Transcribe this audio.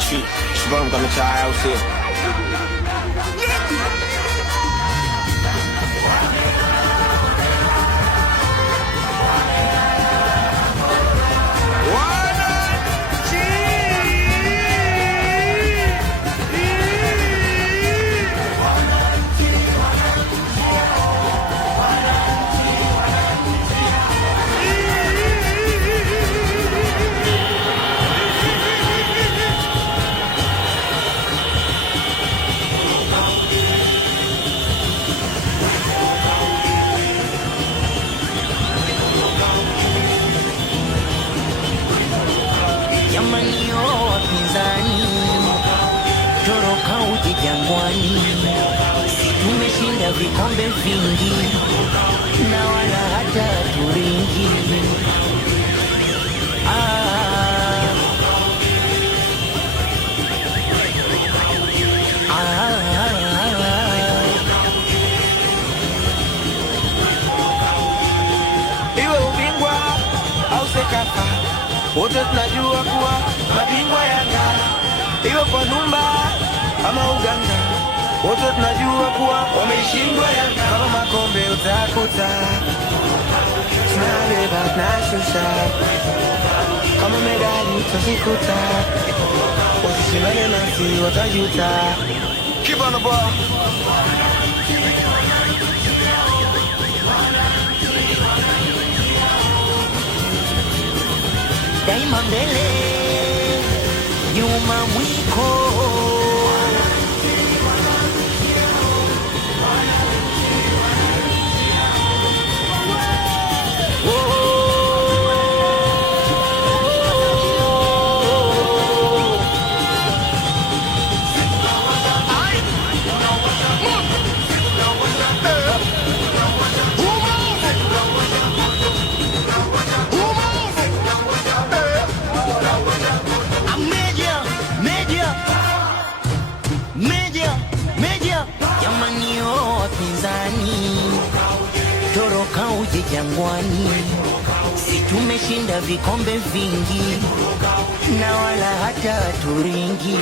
Shibam kama chai au sio? Jamani wapinzani, toroka uje Jangwani, tumeshinda vikombe vingi na wala hata turingi. Iwe ubingwa au Sekafa, wote tunajua kuwa mabingwa Yanga. Iwe kwa Numba ama Uganda, wote tunajua kuwa wameishindwa Yanga. Kama makombe utakuta tunabeba tunashusha, kama medali utazikuta, wasishindane nasi watajuta. Keep on the ball. Daima mbele, nyuma mwiko. Meja, jamani wapinzani, toroka uje Jangwani, si tumeshinda vikombe vingi na wala hata turingi.